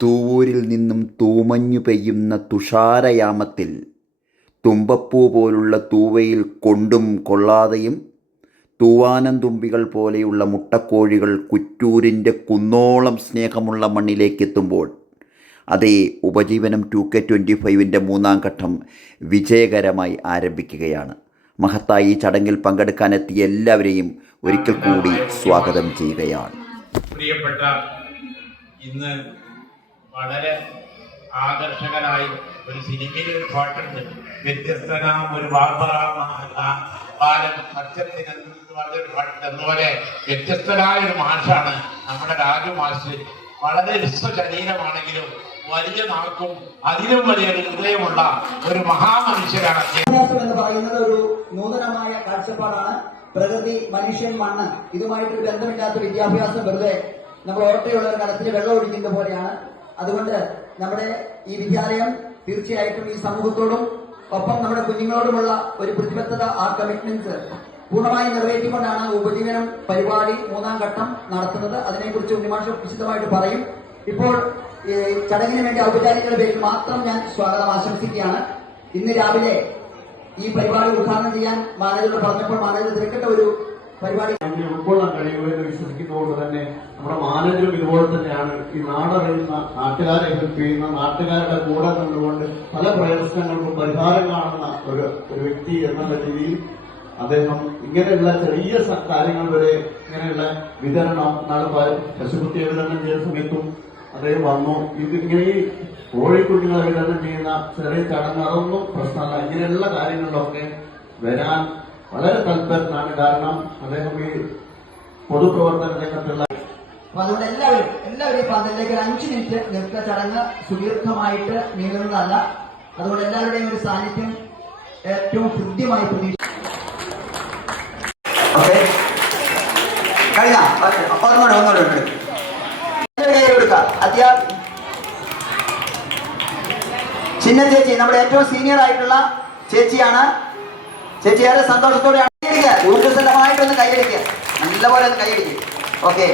തൂവൂരിൽ നിന്നും തൂമഞ്ഞു പെയ്യുന്ന തുഷാരയാമത്തിൽ തുമ്പപ്പൂ പോലുള്ള തൂവയിൽ കൊണ്ടും കൊള്ളാതെയും തൂവാനംതുമ്പികൾ പോലെയുള്ള മുട്ടക്കോഴികൾ കുറ്റൂരിൻ്റെ കുന്നോളം സ്നേഹമുള്ള മണ്ണിലേക്കെത്തുമ്പോൾ അതേ ഉപജീവനം 2K25 മൂന്നാം ഘട്ടം വിജയകരമായി ആരംഭിക്കുകയാണ്. മഹത്തായി ഈ ചടങ്ങിൽ പങ്കെടുക്കാനെത്തിയ എല്ലാവരെയും ഒരിക്കൽ കൂടി സ്വാഗതം ചെയ്യുകയാണ്. പ്രിയപ്പെട്ട ഇന്ന് വളരെ ആകർഷകനായി ഒരു സിനിമയിൽ ഒരു പാട്ടുണ്ട്, വ്യത്യസ്തനാം ഒരു ബാലൻ സത്യത്തിന് പറഞ്ഞൊരു പാട്ടുണ്ട്. അതുപോലെ വ്യത്യസ്തനായ ഒരു മാഷാണ് നമ്മുടെ രാജു മാഷ്. വളരെ ശരീരമാണെങ്കിലും വലിയ നാക്കും അതിലും വലിയൊരു ഹൃദയമുള്ള ഒരു മഹാമനുഷ്യരാണ്. എന്ന് പറയുന്നത് ഒരു നൂതനമായ കാഴ്ചപ്പാടാണ്. പ്രകൃതി, മനുഷ്യൻ, മണ്ണ് ഇതുമായിട്ടൊരു ബന്ധമില്ലാത്ത വിദ്യാഭ്യാസം വെറുതെ നമ്മൾ ഓർമ്മയുള്ള ഒരു കലത്തിൽ വെള്ളം ഒഴിക്കുന്ന പോലെയാണ്. അതുകൊണ്ട് നമ്മുടെ ഈ വിദ്യാലയം തീർച്ചയായിട്ടും ഈ സമൂഹത്തോടും ഒപ്പം നമ്മുടെ കുഞ്ഞുങ്ങളോടുമുള്ള ഒരു പ്രതിബദ്ധത, ആ കമ്മിറ്റ്മെന്റ്സ് പൂർണ്ണമായി നിറവേറ്റിക്കൊണ്ടാണ് ഉപജീവനം പരിപാടി മൂന്നാം ഘട്ടം നടത്തുന്നത്. അതിനെക്കുറിച്ച് ഉണ്ണിമാഷ് വിശദമായിട്ട് പറയും. ഇപ്പോൾ ചടങ്ങിന് വേണ്ടി ഔപചാരികളുടെ പേരിൽ മാത്രം ഞാൻ സ്വാഗതം ആശംസിക്കുകയാണ്. ഇന്ന് രാവിലെ ഈ പരിപാടി ഉദ്ഘാടനം ചെയ്യാൻ മാനേജർ പറഞ്ഞപ്പോൾ മാനേജർ തിരക്കിട്ട ഒരു പരിപാടി ഉൾക്കൊള്ളാൻ കഴിയുമെന്ന് വിശ്വസിക്കുന്നതുകൊണ്ട് തന്നെ നമ്മുടെ മാനേജരും ഇതുപോലെ തന്നെയാണ്. ഈ നാടറിയുന്ന, നാട്ടുകാരെ ഹെൽപ്പ് ചെയ്യുന്ന, നാട്ടുകാരുടെ കൂടെ നിന്നുകൊണ്ട് പല പ്രശ്നങ്ങൾക്കും പരിഹാരം കാണുന്ന ഒരു വ്യക്തി എന്നുള്ള രീതിയിൽ അദ്ദേഹം ഇങ്ങനെയുള്ള ചെറിയ കാര്യങ്ങൾ വരെ ഇങ്ങനെയുള്ള വിതരണം പശുക്കുട്ടിയെ വിതരണം ചെയ്യുന്ന സമയത്തും അദ്ദേഹം വന്നു. ഇങ്ങനെ ഈ കോഴിക്കുഞ്ഞുങ്ങളെ വിതരണം ചെയ്യുന്ന ചെറിയ ചടങ്ങ് അതൊന്നും പ്രശ്നമല്ല. ഇങ്ങനെയുള്ള കാര്യങ്ങളിലൊക്കെ വരാൻ വളരെ താല്പര്യമാണ്. കാരണം അദ്ദേഹം ഈ പൊതുപ്രവർത്തന രംഗത്തുള്ള അതുകൊണ്ട് എല്ലാവരും അതിലേക്ക് 5 മിനിറ്റ് നൃത്ത ചടങ്ങ് സുദീർഘമായിട്ട് നീളുന്നതല്ല. അതുകൊണ്ട് എല്ലാവരുടെയും ഒരു സാന്നിധ്യം ഏറ്റവും ഹൃദ്യമായി പ്രതീക്ഷിക്കും. ചിന്ന ചേച്ചി നമ്മുടെ ഏറ്റവും സീനിയർ ആയിട്ടുള്ള ചേച്ചിയാണ്. ചേച്ചി ഏറെ സന്തോഷത്തോടെയാണ്. ഊർജ്ജസ്വലമായിട്ടൊന്ന് കൈയടിക്കുക, നല്ലപോലെ ഒന്ന് കൈയടിക്കുക. ഓക്കെ,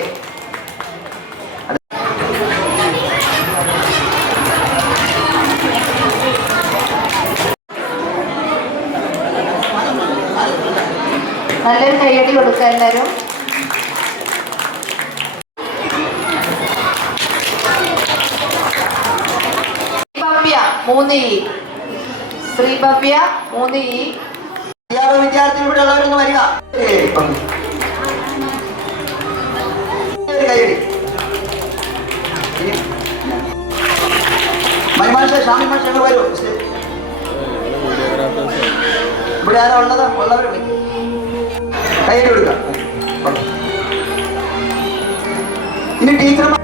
നല്ലൊരു കൈയടി കൊടുക്കുക എല്ലാവരും. ശ്രീഭവ്യ 3E. വിദ്യാർത്ഥി ഇവിടെ ഉള്ളവരൊന്ന് വരിക. കൈയടി. മൈമാഷ, ഷാമി മാഷ വരൂ. ഇവിടെ ആരാ ഉള്ളവരുണ്ട്, കൈയടി കൊടുക്കുക. ഇനി ടീച്ചർമാർ